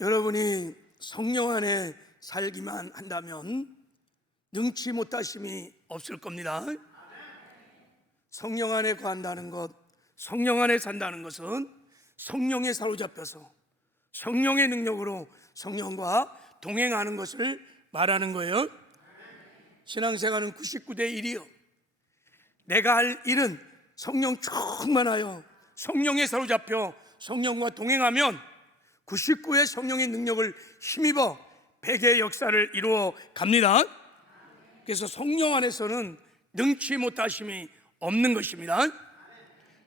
여러분이 성령 안에 살기만 한다면 능치 못하심이 없을 겁니다. 성령 안에 거한다는 것, 성령 안에 산다는 것은 성령에 사로잡혀서 성령의 능력으로 성령과 동행하는 것을 말하는 거예요. 신앙생활은 99대 1이요. 내가 할 일은 성령 충만하여 성령에 사로잡혀 성령과 동행하면 99의 성령의 능력을 힘입어 100의 역사를 이루어 갑니다. 그래서 성령 안에서는 능치 못하심이 없는 것입니다.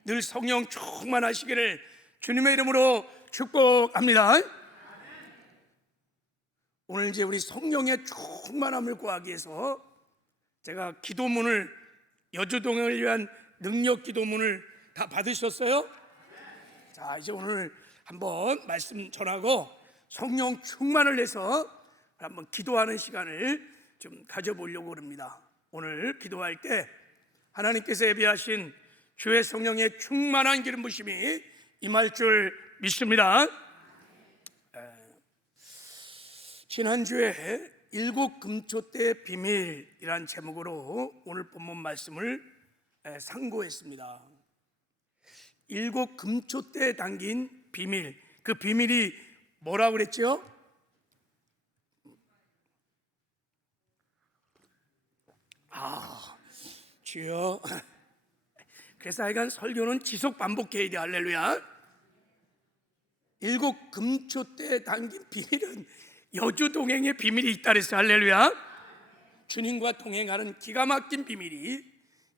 늘 성령 충만하시기를 주님의 이름으로 축복합니다. 오늘 이제 우리 성령의 충만함을 구하기 위해서 제가 기도문을, 여주동행을 위한 능력 기도문을 다 받으셨어요? 자, 이제 오늘 한번 말씀 전하고 성령 충만을 해서 한번 기도하는 시간을 좀 가져보려고 합니다. 오늘 기도할 때 하나님께서 예비하신 주의 성령의 충만한 기름 부심이 임할 줄 믿습니다. 지난주에 일곱 금초대의 비밀이란 제목으로 오늘 본문 말씀을 상고했습니다. 일곱 금초대에 담긴 비밀, 그 비밀이 뭐라고 그랬죠? 주여. 그래서 하여간 설교는 지속 반복해야 돼. 할렐루야. 일곱 금초대에 담긴 비밀은 여주동행의 비밀이 있다 그랬어요. 할렐루야. 주님과 동행하는 기가 막힌 비밀이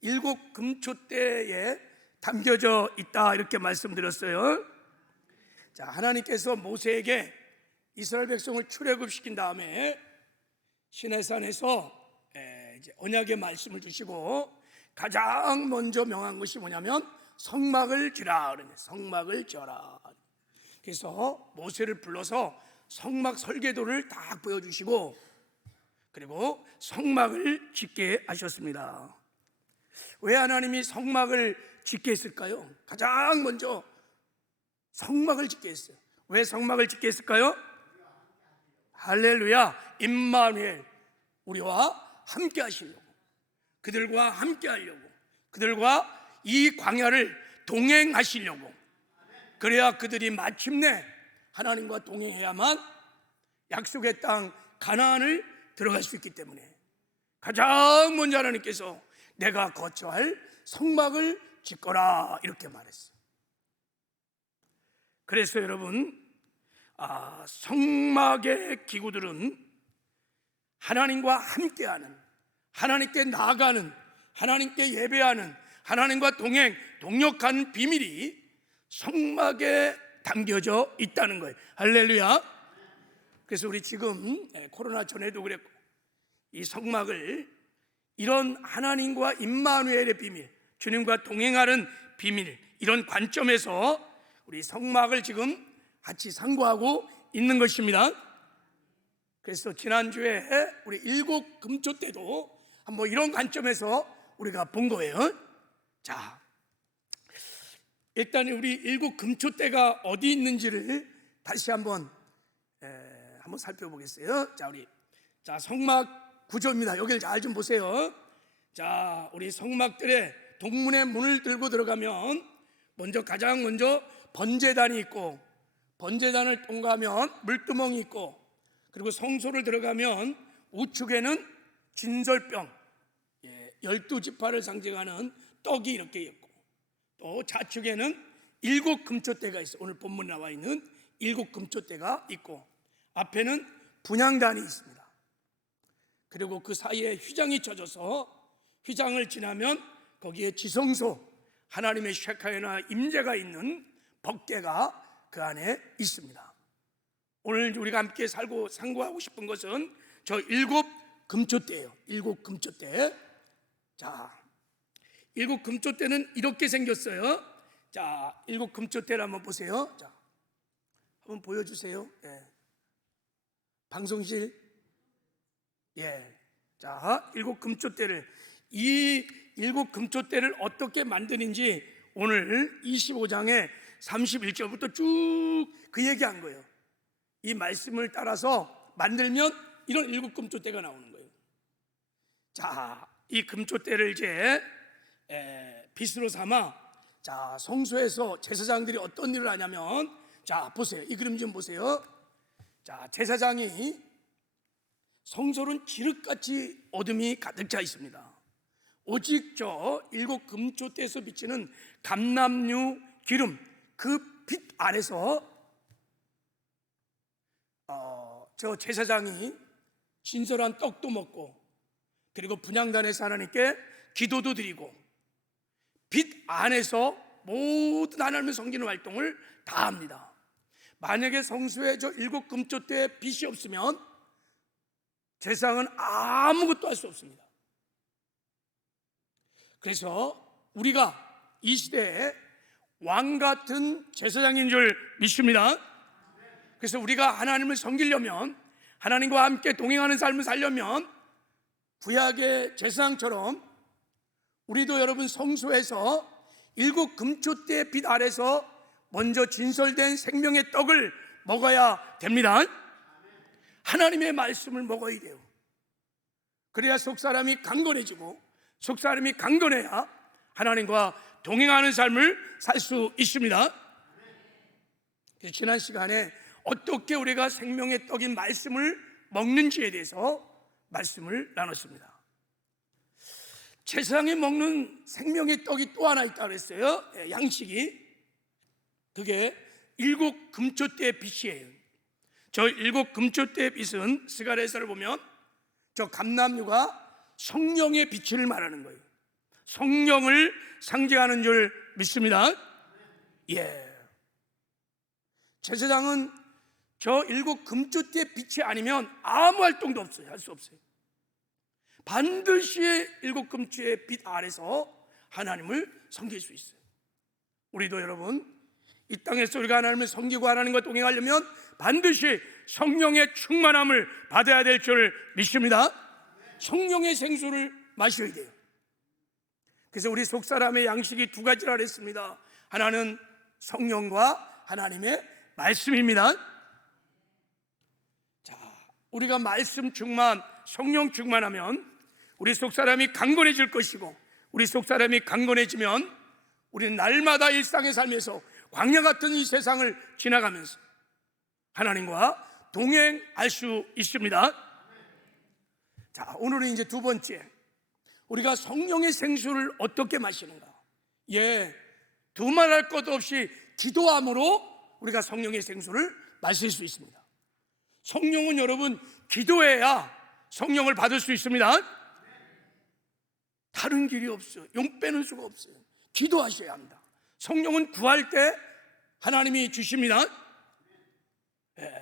일곱 금초대에 담겨져 있다, 이렇게 말씀드렸어요. 자, 하나님께서 모세에게 이스라엘 백성을 출애굽시킨 다음에 시내산에서 이제 언약의 말씀을 주시고 가장 먼저 명한 것이 뭐냐면 성막을 지라 그러네. 성막을 지어라. 그래서 모세를 불러서 성막 설계도를 딱 보여주시고 그리고 성막을 짓게 하셨습니다. 왜 하나님이 성막을 짓게 했을까요? 가장 먼저 성막을 짓게 했어요. 왜 성막을 짓게 했을까요? 할렐루야. 임마누엘, 우리와 함께 하시려고, 그들과 함께 하려고, 그들과 이 광야를 동행하시려고. 그래야 그들이 마침내 하나님과 동행해야만 약속의 땅 가나안을 들어갈 수 있기 때문에 가장 먼저 하나님께서 내가 거처 할 성막을 짓거라, 이렇게 말했어요. 그래서 여러분, 성막의 기구들은 하나님과 함께하는, 하나님께 나아가는, 하나님께 예배하는, 하나님과 동역하는 비밀이 성막에 담겨져 있다는 거예요. 할렐루야. 그래서 우리 지금 코로나 전에도 그랬고, 이 성막을 이런 하나님과 임마누엘의 비밀, 주님과 동행하는 비밀, 이런 관점에서 우리 성막을 지금 같이 상고하고 있는 것입니다. 그래서 지난주에 우리 일곱 금초 때도 한번 이런 관점에서 우리가 본 거예요. 자, 일단 우리 일곱 금초 때가 어디 있는지를 다시 한번 살펴보겠어요. 자, 성막 구조입니다. 여기를 잘 좀 보세요. 자, 우리 성막들의 동문의 문을 들고 들어가면 가장 먼저 번제단이 있고, 번제단을 통과하면 물두멍이 있고, 그리고 성소를 들어가면 우측에는 진설병, 12지파를 상징하는 떡이 이렇게 있고, 또 좌측에는 일곱 금초대가 있어요. 오늘 본문에 나와 있는 일곱 금초대가 있고, 앞에는 분향단이 있습니다. 그리고 그 사이에 휘장이 쳐져서 휘장을 지나면 거기에 지성소, 하나님의 쉐카이나 임재가 있는 법궤가 그 안에 있습니다. 오늘 우리가 함께 살고 상고하고 싶은 것은 저 일곱 금초대예요. 일곱 금초대. 자, 일곱 금초대는 이렇게 생겼어요. 자, 일곱 금초대를 한번 보세요. 자, 한번 보여주세요. 방송실. 자, 일곱 금초대를, 이 일곱 금초대를 어떻게 만드는지 오늘 25장에 31절부터 쭉 그 얘기한 거예요. 이 말씀을 따라서 만들면 이런 7금초대가 나오는 거예요. 자, 이 금초대를 이제 빛으로 삼아, 자, 성소에서 제사장들이 어떤 일을 하냐면, 자, 보세요. 이 그림 좀 보세요. 자, 제사장이, 성소는 지륵같이 어둠이 가득 차 있습니다. 오직 저 7금초대에서 비치는 감람류 기름, 그 빛 안에서 저 제사장이 신선한 떡도 먹고, 그리고 분향단에서 하나님께 기도도 드리고, 빛 안에서 모든 하나님을 섬기는 활동을 다 합니다. 만약에 성소에 저 7금초대에 빛이 없으면 제사장은 아무것도 할 수 없습니다. 그래서 우리가 이 시대에 왕 같은 제사장인 줄 믿습니다. 그래서 우리가 하나님을 섬기려면, 하나님과 함께 동행하는 삶을 살려면 구약의 제사장처럼 우리도 여러분 성소에서 7금초대의 빛 아래서 먼저 진설된 생명의 떡을 먹어야 됩니다. 하나님의 말씀을 먹어야 돼요. 그래야 속사람이 강건해지고, 속사람이 강건해야 하나님과 동행하는 삶을 살 수 있습니다. 지난 시간에 어떻게 우리가 생명의 떡인 말씀을 먹는지에 대해서 말씀을 나눴습니다. 제사장이 먹는 생명의 떡이 또 하나 있다고 그랬어요. 양식이. 그게 7금초대의 빛이에요. 저 7금초대의 빛은 스가랴서를 보면 저 감람류가 성령의 빛을 말하는 거예요. 성령을 상징하는 줄 믿습니다. 예. 제사장은 저 7금초대의 빛이 아니면 아무 활동도 없어요. 할 수 없어요. 반드시 7금초의 빛 아래서 하나님을 섬길 수 있어요. 우리도 여러분 이 땅에서 우리가 하나님을 섬기고 하나님과 동행하려면 반드시 성령의 충만함을 받아야 될 줄 믿습니다. 성령의 생수를 마셔야 돼요. 그래서 우리 속사람의 양식이 두 가지라 그랬습니다. 하나는 성령과 하나님의 말씀입니다. 자, 우리가 말씀 충만, 성령 충만하면 우리 속사람이 강건해질 것이고, 우리 속사람이 강건해지면 우리는 날마다 일상의 삶에서 광야 같은 이 세상을 지나가면서 하나님과 동행할 수 있습니다. 자, 오늘은 이제 두 번째, 우리가 성령의 생수를 어떻게 마시는가? 예, 두말할 것 없이 기도함으로 우리가 성령의 생수를 마실 수 있습니다. 성령은 여러분 기도해야 성령을 받을 수 있습니다. 다른 길이 없어요. 용 빼는 수가 없어요. 기도하셔야 합니다. 성령은 구할 때 하나님이 주십니다.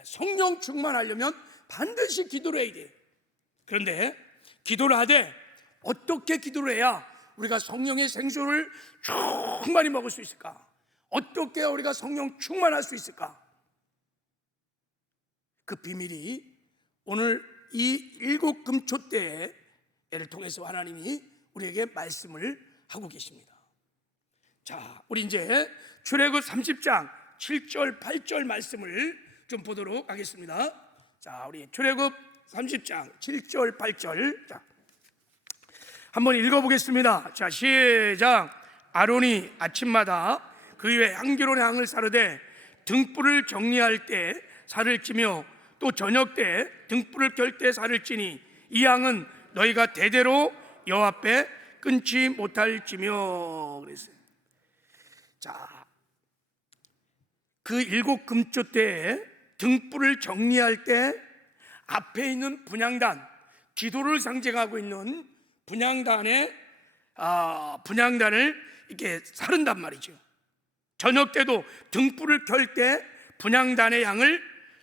성령 충만하려면 반드시 기도를 해야 돼요. 그런데 기도를 하되 어떻게 기도를 해야 우리가 성령의 생수를 충만히 먹을 수 있을까? 어떻게 우리가 성령 충만할 수 있을까? 그 비밀이 오늘 이 7금초대를 통해서 하나님이 우리에게 말씀을 하고 계십니다. 자, 우리 이제 출애굽 30장 7절 8절 말씀을 좀 보도록 하겠습니다. 자, 우리 출애굽 30장 7절 8절 자, 한번 읽어보겠습니다. 자, 시작. 아론이 아침마다 그 위에 향기로운 향을 사르되 등불을 정리할 때 살을 찌며 또 저녁 때 등불을 켤 때 살을 찌니 이 향은 너희가 대대로 여호와 앞에 끊지 못할지며 그랬어요. 자, 그 7금초대에 등불을 정리할 때 앞에 있는 분향단, 기도를 상징하고 있는 분향단을 이렇게 사른단 말이죠. 저녁 때도 등불을 켤 때 분향단의 향을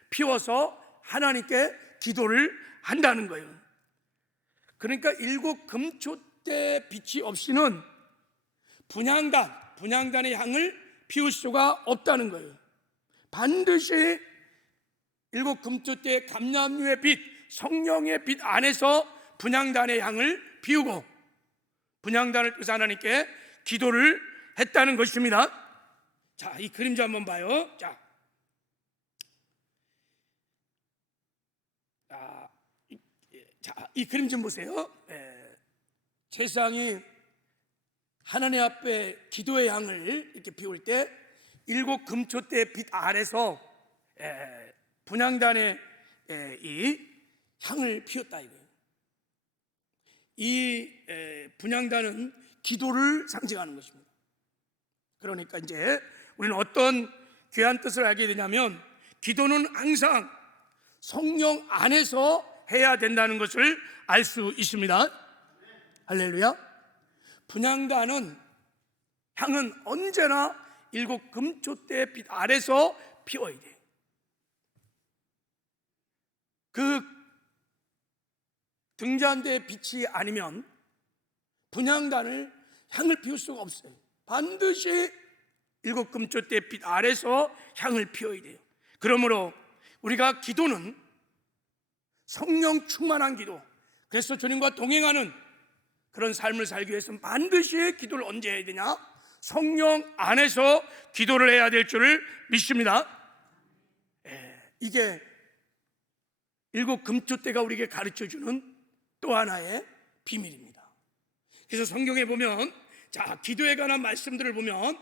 피워서 하나님께 기도를 한다는 거예요. 그러니까 7금초대 빛이 없이는 분향단의 향을 피울 수가 없다는 거예요. 반드시 7금초대의 감람류의 빛, 성령의 빛 안에서 분향단의 향을 피우고 분향단을 통해서 하나님께 기도를 했다는 것입니다. 자, 이 그림자 한번 봐요. 자, 자, 이 그림 좀 보세요. 세상이 하나님 앞에 기도의 향을 이렇게 피울 때 7 금초대의 빛 아래서 분향단의 이 향을 피웠다 이거예요. 이 분향단은 기도를 상징하는 것입니다. 그러니까 이제 우리는 어떤 귀한 뜻을 알게 되냐면, 기도는 항상 성령 안에서 해야 된다는 것을 알 수 있습니다. 할렐루야. 분향단은 향은 언제나 7 금초대의 빛 아래서 피워야 돼요. 그 등잔대의 빛이 아니면 분향단을 향을 피울 수가 없어요. 반드시 7 금초대의 빛 아래서 향을 피워야 돼요. 그러므로 우리가 기도는 성령 충만한 기도, 그래서 주님과 동행하는 그런 삶을 살기 위해서는 반드시 기도를 언제 해야 되냐? 성령 안에서 기도를 해야 될 줄을 믿습니다. 이게 7 금초대가 우리에게 가르쳐주는 또 하나의 비밀입니다. 그래서 성경에 보면, 자, 기도에 관한 말씀들을 보면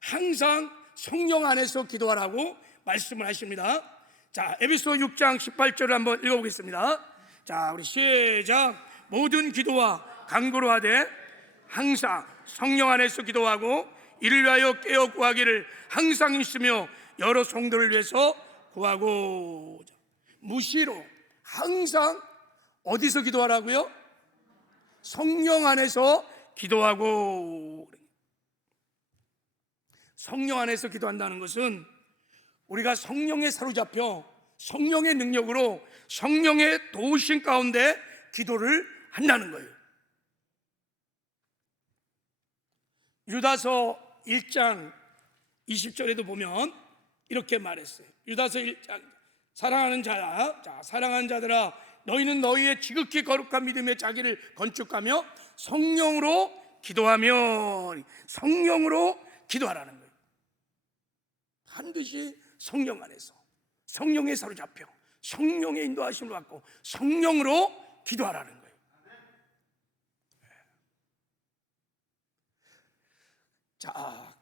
항상 성령 안에서 기도하라고 말씀을 하십니다. 자, 에베소 6장 18절을 한번 읽어보겠습니다. 자, 우리 시작. 모든 기도와 간구로 하되 항상 성령 안에서 기도하고 이를 위하여 깨어 구하기를 항상 있으며 여러 성도를 위해서 구하고. 무시로 항상 어디서 기도하라고요? 성령 안에서 기도하고. 성령 안에서 기도한다는 것은 우리가 성령에 사로잡혀 성령의 능력으로 성령의 도우심 가운데 기도를 한다는 거예요. 유다서 1장 20절에도 보면 이렇게 말했어요. 유다서 1장, 사랑하는 자야, 자, 사랑하는 자들아, 너희는 너희의 지극히 거룩한 믿음의 자기를 건축하며 성령으로 기도하며. 성령으로 기도하라는 거예요. 반드시 성령 안에서 성령에 사로잡혀 성령의 인도하심을 받고 성령으로 기도하라는 거예요. 자,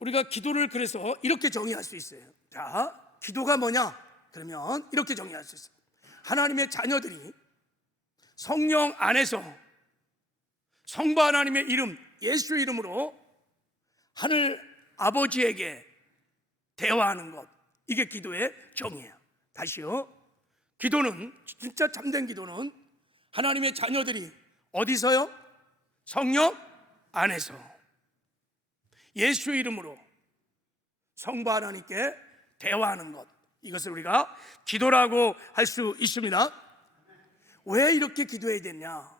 우리가 기도를 그래서 이렇게 정의할 수 있어요. 자, 기도가 뭐냐? 그러면 이렇게 정의할 수 있어요. 하나님의 자녀들이 성령 안에서 성부 하나님의 이름, 예수 이름으로 하늘 아버지에게 대화하는 것, 이게 기도의 정의예요. 다시요, 기도는, 진짜 참된 기도는 하나님의 자녀들이 어디서요? 성령 안에서 예수 이름으로 성부 하나님께 대화하는 것, 이것을 우리가 기도라고 할 수 있습니다. 왜 이렇게 기도해야 되냐?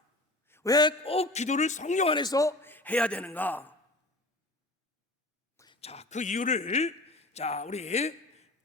왜 꼭 기도를 성령 안에서 해야 되는가? 자, 그 이유를, 자, 우리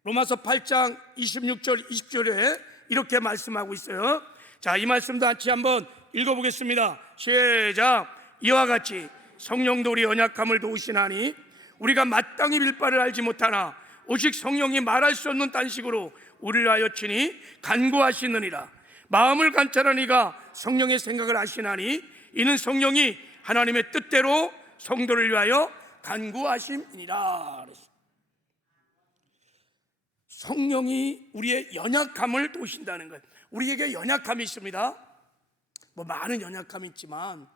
로마서 8장 26절 20절에 이렇게 말씀하고 있어요. 자, 이 말씀도 같이 한번 읽어보겠습니다. 시작. 이와 같이 성령도 우리 연약함을 도우시나니 우리가 마땅히 빌 바를 알지 못하나 오직 성령이 말할 수 없는 단식으로 우리를 하여 친히 간구하시느니라. 마음을 관찰하는 이가 성령의 생각을 아시나니 이는 성령이 하나님의 뜻대로 성도를 위하여 간구하심이니라. 성령이 우리의 연약함을 도우신다는 것. 우리에게 연약함이 있습니다. 뭐 많은 연약함이 있지만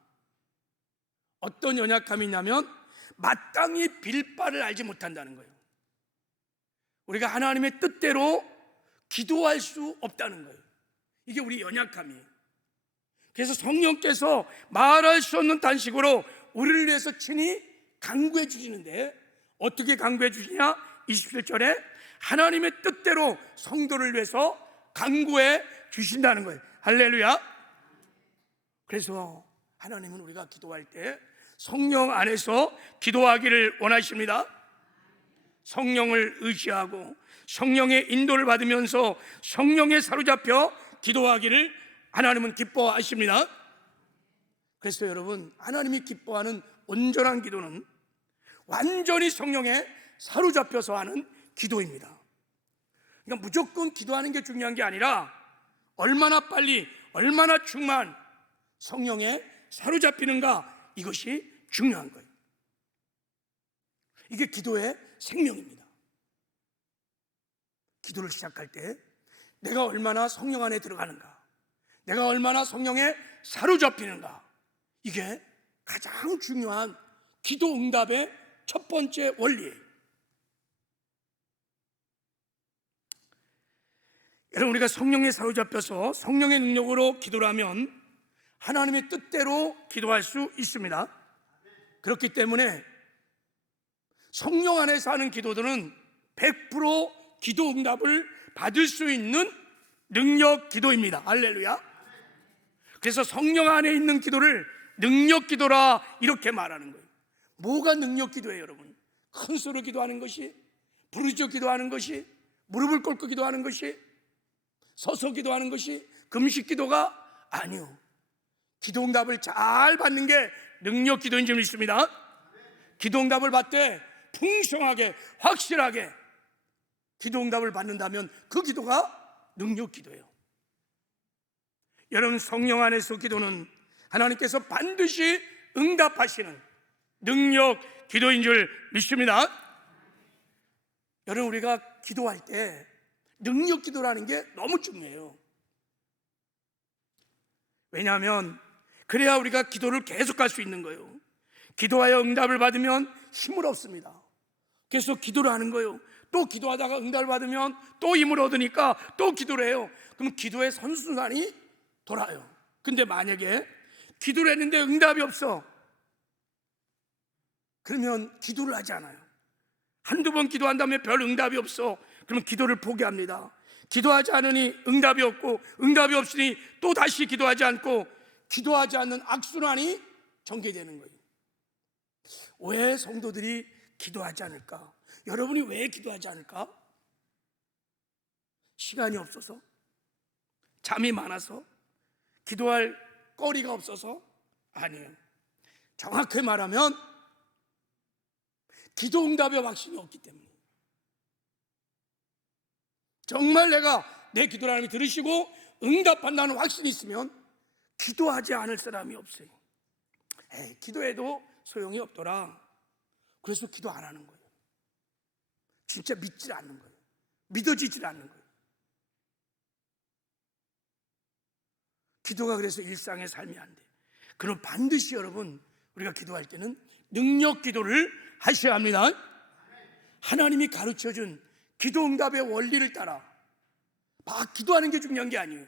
어떤 연약함이 있냐면 마땅히 빌 바를 알지 못한다는 거예요. 우리가 하나님의 뜻대로 기도할 수 없다는 거예요. 이게 우리 연약함이에요. 그래서 성령께서 말할 수 없는 단식으로 우리를 위해서 친히 간구해 주시는데, 어떻게 간구해 주시냐? 27절에 하나님의 뜻대로 성도를 위해서 간구해 주신다는 거예요. 할렐루야. 그래서 하나님은 우리가 기도할 때 성령 안에서 기도하기를 원하십니다. 성령을 의지하고 성령의 인도를 받으면서 성령에 사로잡혀 기도하기를 하나님은 기뻐하십니다. 그래서 여러분, 하나님이 기뻐하는 온전한 기도는 완전히 성령에 사로잡혀서 하는 기도입니다. 그러니까 무조건 기도하는 게 중요한 게 아니라 얼마나 빨리, 얼마나 충만 성령에 사로잡히는가, 이것이 중요한 거예요. 이게 기도의 생명입니다. 기도를 시작할 때 내가 얼마나 성령 안에 들어가는가, 내가 얼마나 성령에 사로잡히는가, 이게 가장 중요한 기도 응답의 첫 번째 원리예요. 여러분, 우리가 성령에 사로잡혀서 성령의 능력으로 기도를 하면 하나님의 뜻대로 기도할 수 있습니다. 그렇기 때문에 성령 안에서 하는 기도들은 100% 기도 응답을 받을 수 있는 능력 기도입니다. 할렐루야. 그래서 성령 안에 있는 기도를 능력 기도라 이렇게 말하는 거예요. 뭐가 능력 기도예요, 여러분? 큰 소리로 기도하는 것이, 부르짖어 기도하는 것이, 무릎을 꿇고 기도하는 것이, 서서 기도하는 것이 금식 기도가 아니요. 기도 응답을 잘 받는 게 능력 기도인 줄 믿습니다. 기도 응답을 받되 풍성하게 확실하게 기도 응답을 받는다면 그 기도가 능력 기도예요. 여러분, 성령 안에서 기도는 하나님께서 반드시 응답하시는 능력 기도인 줄 믿습니다. 여러분, 우리가 기도할 때 능력 기도라는 게 너무 중요해요. 왜냐하면 그래야 우리가 기도를 계속할 수 있는 거예요. 기도하여 응답을 받으면 힘을 얻습니다. 계속 기도를 하는 거예요. 또 기도하다가 응답을 받으면 또 힘을 얻으니까 또 기도를 해요. 그럼 기도의 선순환이 돌아요. 근데 만약에 기도를 했는데 응답이 없어, 그러면 기도를 하지 않아요. 한두 번 기도한 다음에 별 응답이 없어, 그러면 기도를 포기합니다. 기도하지 않으니 응답이 없고, 응답이 없으니 또 다시 기도하지 않고, 기도하지 않는 악순환이 전개되는 거예요. 왜 성도들이 기도하지 않을까? 여러분이 왜 기도하지 않을까? 시간이 없어서? 잠이 많아서? 기도할 거리가 없어서? 아니에요. 정확히 말하면 기도 응답의 확신이 없기 때문에. 정말 내가 내 기도를 하나님이 들으시고 응답한다는 확신이 있으면 기도하지 않을 사람이 없어요. 기도해도 소용이 없더라. 그래서 기도 안 하는 거예요. 진짜 믿질 않는 거예요. 믿어지질 않는 거예요. 기도가 그래서 일상의 삶이 안 돼. 그럼 반드시 여러분, 우리가 기도할 때는 능력 기도를 하셔야 합니다. 하나님이 가르쳐준 기도 응답의 원리를 따라 막 기도하는 게 중요한 게 아니에요.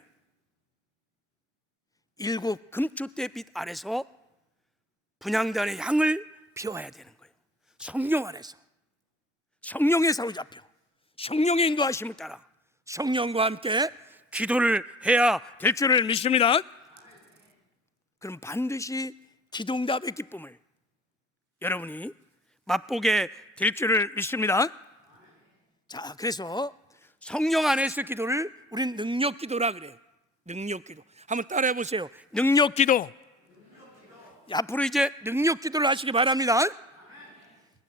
7 금초대 빛 아래서 분향단의 향을 피워야 되는 거예요. 성령 안에서, 성령에 사로잡혀 성령의 인도하심을 따라 성령과 함께 기도를 해야 될 줄을 믿습니다. 그럼 반드시 기도 응답의 기쁨을 여러분이 맛보게 될 줄을 믿습니다. 자, 그래서 성령 안에서 기도를 우리는 능력 기도라 그래요. 능력 기도. 한번 따라해 보세요. 능력 기도. 앞으로 이제 능력 기도를 하시기 바랍니다.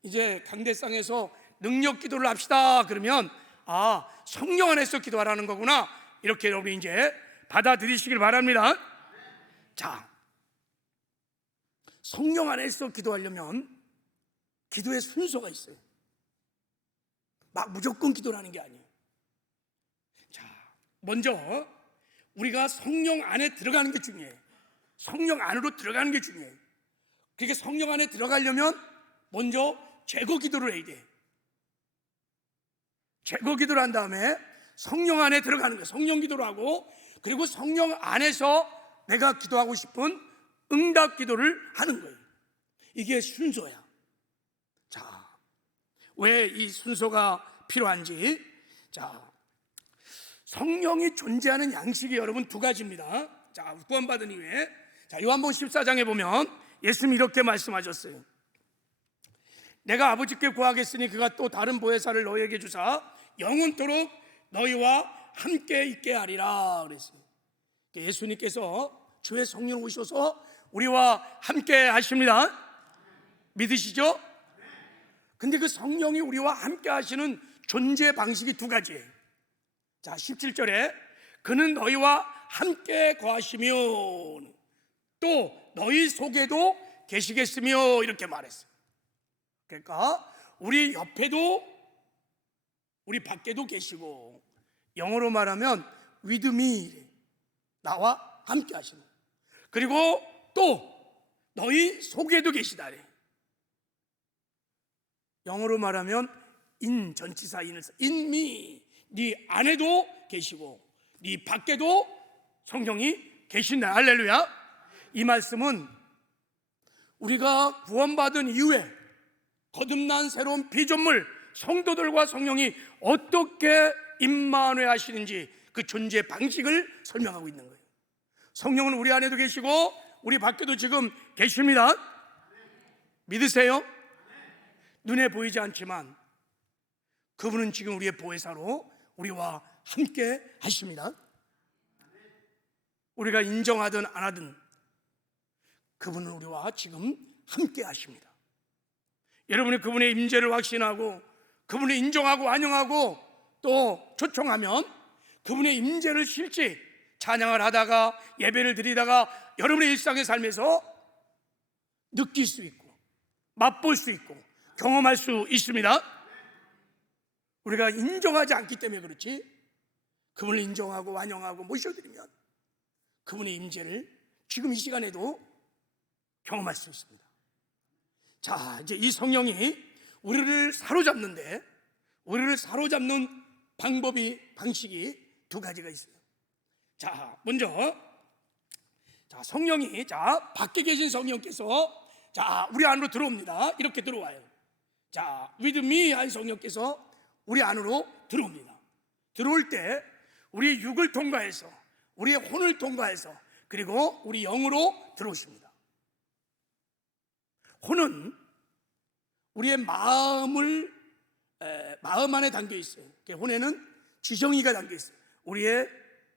이제 강대상에서 능력 기도를 합시다 그러면, 아, 성령 안에서 기도하라는 거구나, 이렇게 여러분이 이제 받아들이시길 바랍니다. 자, 성령 안에서 기도하려면 기도의 순서가 있어요. 막 무조건 기도라는 게 아니에요. 자, 먼저 우리가 성령 안에 들어가는 게 중요해요. 성령 안으로 들어가는 게 중요해요. 그러니까 성령 안에 들어가려면 먼저 제거 기도를 해야 돼. 제거 기도를 한 다음에 성령 안에 들어가는 거예요. 성령 기도를 하고, 그리고 성령 안에서 내가 기도하고 싶은 응답 기도를 하는 거예요. 이게 순서야. 자, 왜 이 순서가 필요한지. 자, 성령이 존재하는 양식이 여러분 두 가지입니다. 자, 구원받은 이후에, 자, 요한복음 14장에 보면 예수님이 이렇게 말씀하셨어요. 내가 아버지께 구하겠으니 그가 또 다른 보혜사를 너희에게 주사 영원토록 너희와 함께 있게 하리라 그랬어요. 예수님께서 주의 성령 오셔서 우리와 함께 하십니다. 믿으시죠? 근데 그 성령이 우리와 함께 하시는 존재 방식이 두 가지예요. 자, 17절에 그는 너희와 함께 거하시며 또 너희 속에도 계시겠으며 이렇게 말했어요. 그러니까 우리 옆에도 우리 밖에도 계시고, 영어로 말하면 with me, 나와 함께 하시는, 그리고 또 너희 속에도 계시다. 영어로 말하면 in, 전치사 in을 써. in me, 네 안에도 계시고 네 밖에도 성령이 계신다. 할렐루야. 이 말씀은 우리가 구원받은 이후에 거듭난 새로운 피조물 성도들과 성령이 어떻게 임만회 하시는지 그 존재 방식을 설명하고 있는 거예요. 성령은 우리 안에도 계시고 우리 밖에도 지금 계십니다. 믿으세요? 눈에 보이지 않지만 그분은 지금 우리의 보혜사로 우리와 함께 하십니다. 우리가 인정하든 안 하든 그분은 우리와 지금 함께 하십니다. 여러분이 그분의 임재를 확신하고 그분을 인정하고 환영하고 또 초청하면 그분의 임재를 실제 찬양을 하다가 예배를 드리다가 여러분의 일상의 삶에서 느낄 수 있고 맛볼 수 있고 경험할 수 있습니다. 우리가 인정하지 않기 때문에 그렇지, 그분을 인정하고 환영하고 모셔드리면 그분의 임재를 지금 이 시간에도 경험할 수 있습니다. 자, 이제 이 성령이 우리를 사로잡는데, 우리를 사로잡는 방식이 두 가지가 있어요. 자, 먼저 성령이 밖에 계신 성령께서 우리 안으로 들어옵니다. 이렇게 들어와요. with me 한 성령께서 우리 안으로 들어옵니다. 들어올 때 우리의 육을 통과해서 우리의 혼을 통과해서 그리고 우리 영으로 들어오십니다. 혼은 우리의 마음 안에 담겨 있어요. 혼에는 지정의가 담겨 있어요. 우리의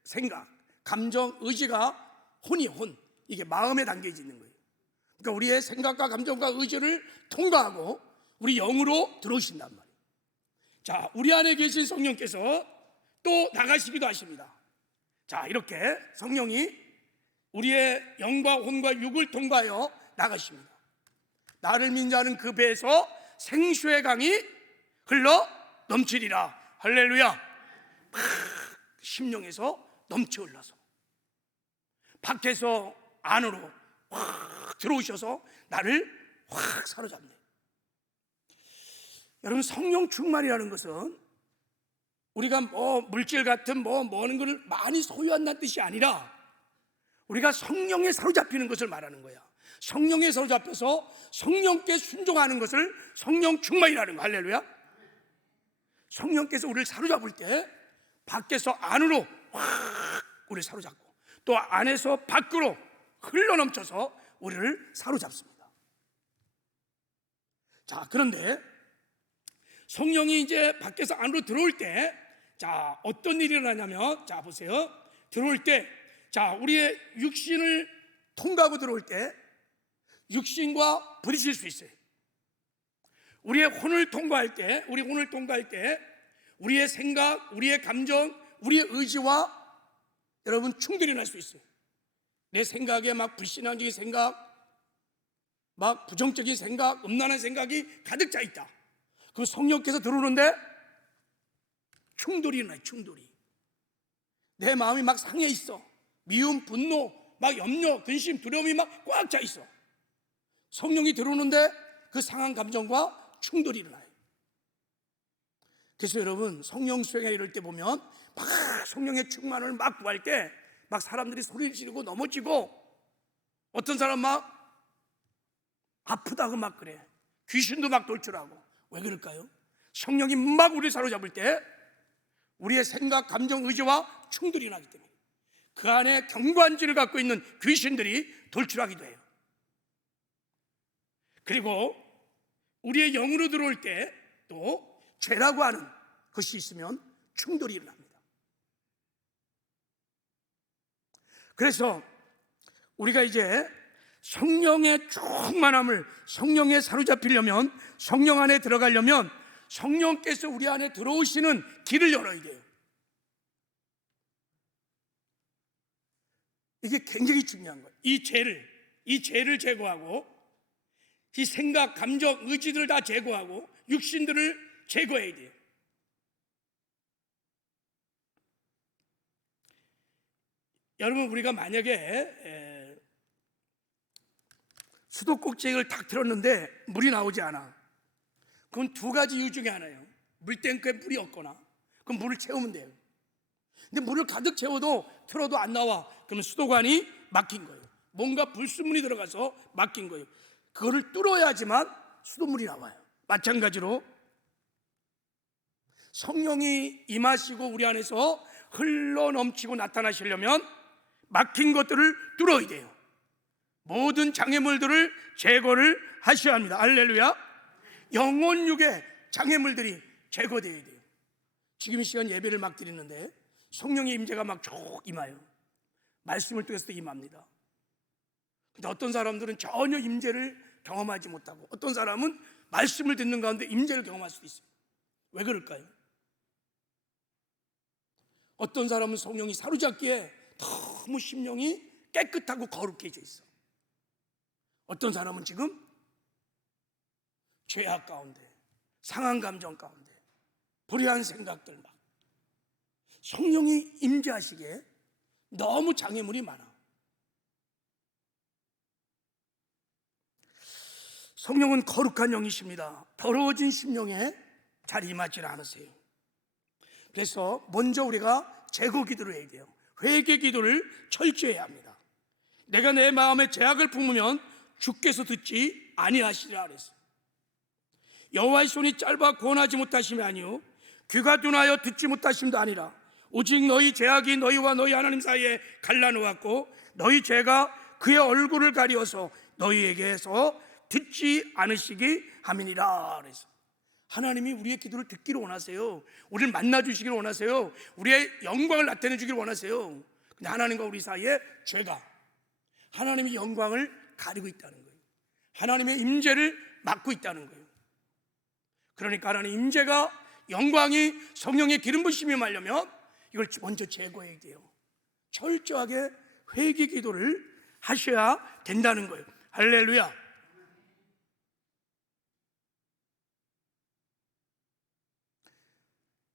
생각, 감정, 의지가 혼, 이게 마음에 담겨 있는 거예요. 그러니까 우리의 생각과 감정과 의지를 통과하고 우리 영으로 들어오신단 말이에요. 자, 우리 안에 계신 성령께서 또 나가시기도 하십니다. 자, 이렇게 성령이 우리의 영과 혼과 육을 통과하여 나가십니다. 나를 믿는 자는 그 배에서 생수의 강이 흘러 넘치리라. 할렐루야. 심령에서 넘쳐 흘러서 밖에서 안으로 확 들어오셔서 나를 확 사로잡네. 여러분, 성령 충만이라는 것은 우리가 물질 같은 뭐하는 것을 많이 소유한다는 뜻이 아니라 우리가 성령에 사로잡히는 것을 말하는 거야. 성령에 사로잡혀서 성령께 순종하는 것을 성령 충만이라는 거. 할렐루야. 성령께서 우리를 사로잡을 때 밖에서 안으로 확 우리를 사로잡고 또 안에서 밖으로 흘러넘쳐서 우리를 사로잡습니다. 자, 그런데 성령이 이제 밖에서 안으로 들어올 때 어떤 일이 일어나냐면, 보세요. 들어올 때 우리의 육신을 통과하고 들어올 때 육신과 부딪힐 수 있어요. 우리의 혼을 통과할 때 우리의 생각, 우리의 감정, 우리의 의지와 여러분 충돌이 날 수 있어요. 내 생각에 막 불신앙적인 생각, 막 부정적인 생각, 음란한 생각이 가득 차 있다. 그 성령께서 들어오는데 충돌이 일어나요. 충돌이. 내 마음이 막 상해 있어. 미움, 분노, 막 염려, 근심, 두려움이 막 꽉 차 있어. 성령이 들어오는데 그 상한 감정과 충돌이 일어나요. 그래서 여러분, 성령 수행에 이럴 때 보면 막 성령의 충만을 막 구할 때 막 사람들이 소리를 지르고 넘어지고 어떤 사람 막 아프다고 막 그래. 귀신도 막 돌출하고. 왜 그럴까요? 성령이 막 우리를 사로잡을 때 우리의 생각, 감정, 의지와 충돌이 나기 때문에 그 안에 경관지를 갖고 있는 귀신들이 돌출하기도 해요. 그리고 우리의 영으로 들어올 때 또 죄라고 하는 것이 있으면 충돌이 일어납니다. 그래서 우리가 이제 성령의 충만함을, 성령에 사로잡히려면, 성령 안에 들어가려면 성령께서 우리 안에 들어오시는 길을 열어야 돼요. 이게 굉장히 중요한 거예요. 이 죄를 제거하고, 이 생각, 감정, 의지들을 다 제거하고, 육신들을 제거해야 돼요. 여러분, 우리가 만약에 수도꼭지를 탁 틀었는데 물이 나오지 않아. 그건 두 가지 이유 중에 하나예요. 물탱크에 물이 없거나, 그럼 물을 채우면 돼요. 근데 물을 가득 채워도 틀어도 안 나와. 그러면 수도관이 막힌 거예요. 뭔가 불순물이 들어가서 막힌 거예요. 그거를 뚫어야지만 수돗물이 나와요. 마찬가지로 성령이 임하시고 우리 안에서 흘러 넘치고 나타나시려면 막힌 것들을 뚫어야 돼요. 모든 장애물들을 제거를 하셔야 합니다. 할렐루야. 영혼육의 장애물들이 제거되어야 돼요. 지금 이 시간 예배를 막 드리는데 성령의 임재가 막 쭉 임해요. 말씀을 통해서 임합니다. 근데 어떤 사람들은 전혀 임재를 경험하지 못하고, 어떤 사람은 말씀을 듣는 가운데 임재를 경험할 수도 있어요. 왜 그럴까요? 어떤 사람은 성령이 사로잡기에 너무 심령이 깨끗하고 거룩해져 있어. 어떤 사람은 지금 죄악 가운데, 상한 감정 가운데, 불의한 생각들 막, 성령이 임재하시기에 너무 장애물이 많아. 성령은 거룩한 영이십니다. 더러워진 심령에 잘 임하지 않으세요. 그래서 먼저 우리가 제거 기도를 해야 돼요. 회개 기도를 철저히 해야 합니다. 내가 내 마음에 죄악을 품으면 주께서 듣지 아니하시리라 그랬어요. 여호와의 손이 짧아 구원하지 못하심이 아니요 귀가 둔하여 듣지 못하심도 아니라 오직 너희 죄악이 너희와 너희 하나님 사이에 갈라놓았고 너희 죄가 그의 얼굴을 가리어서 너희에게서 듣지 않으시기 함이니라 그래서 하나님이 우리의 기도를 듣기를 원하세요. 우리를 만나주시기를 원하세요. 우리의 영광을 나타내주기를 원하세요. 근데 하나님과 우리 사이에 죄가 하나님의 영광을 가리고 있다는 거예요. 하나님의 임재를 막고 있다는 거예요. 그러니까 하나님의 임재가, 영광이, 성령의 기름 부심이 임하려면 이걸 먼저 제거해야 돼요. 철저하게 회개 기도를 하셔야 된다는 거예요. 할렐루야.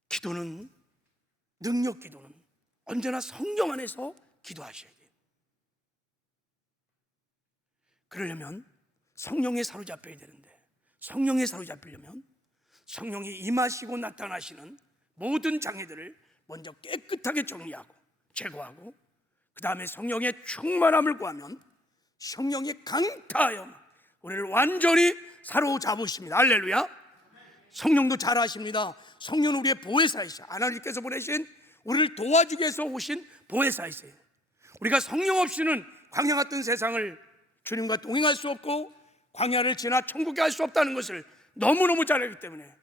기도는, 능력 기도는 언제나 성령 안에서 기도하셔야 돼요. 그러려면 성령에 사로잡혀야 되는데, 성령에 사로잡히려면 성령이 임하시고 나타나시는 모든 장애들을 먼저 깨끗하게 정리하고 제거하고, 그 다음에 성령의 충만함을 구하면 성령이 강타하여 우리를 완전히 사로잡으십니다. 할렐루야. 성령도 잘 아십니다. 성령은 우리의 보혜사이세요. 하나님께서 보내신, 우리를 도와주기 위해서 오신 보혜사이세요. 우리가 성령 없이는 광야 같은 세상을 주님과 동행할 수 없고 광야를 지나 천국에 갈 수 없다는 것을 너무너무 잘 알기 때문에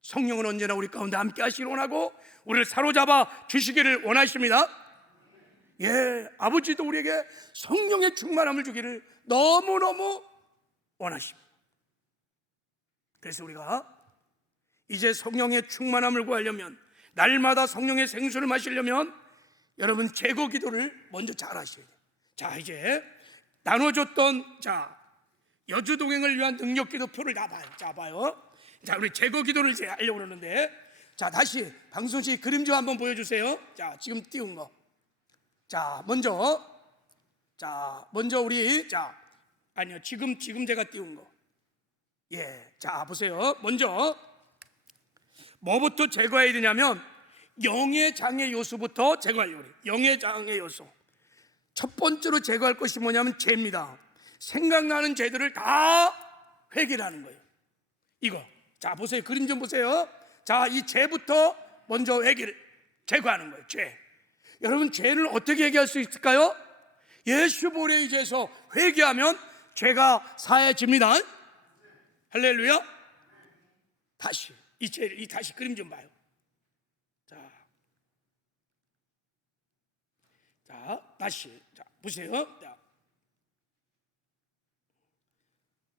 성령은 언제나 우리 가운데 함께 하시기를 원하고 우리를 사로잡아 주시기를 원하십니다. 예, 아버지도 우리에게 성령의 충만함을 주기를 너무너무 원하십니다. 그래서 우리가 이제 성령의 충만함을 구하려면, 날마다 성령의 생수를 마시려면 여러분 제거 기도를 먼저 잘 하셔야 돼요. 자, 이제 나눠줬던 여주동행을 위한 능력 기도표를 다 봐요. 자, 우리 제거 기도를 이제 하려고 그러는데, 자, 다시 방송씨 그림 좀 한번 보여주세요. 자, 지금 띄운 거. 자, 먼저 우리, 아니요, 지금 제가 띄운 거. 예, 자, 보세요. 먼저 뭐부터 제거해야 되냐면 영의 장애 요소부터 제거하려고 해요. 영의 장애 요소. 첫 번째로 제거할 것이 뭐냐면 죄입니다. 생각나는 죄들을 다 회개하는 거예요. 이거. 자, 보세요. 그림 좀 보세요. 자, 이 죄부터 먼저 회개를 제거하는 거예요. 죄. 여러분, 죄를 어떻게 회개할 수 있을까요? 예수 보혈의 죄에서 회개하면 죄가 사해집니다. 할렐루야. 다시 이 죄를, 다시 그림 좀 봐요. 자, 다시. 자, 보세요. 자,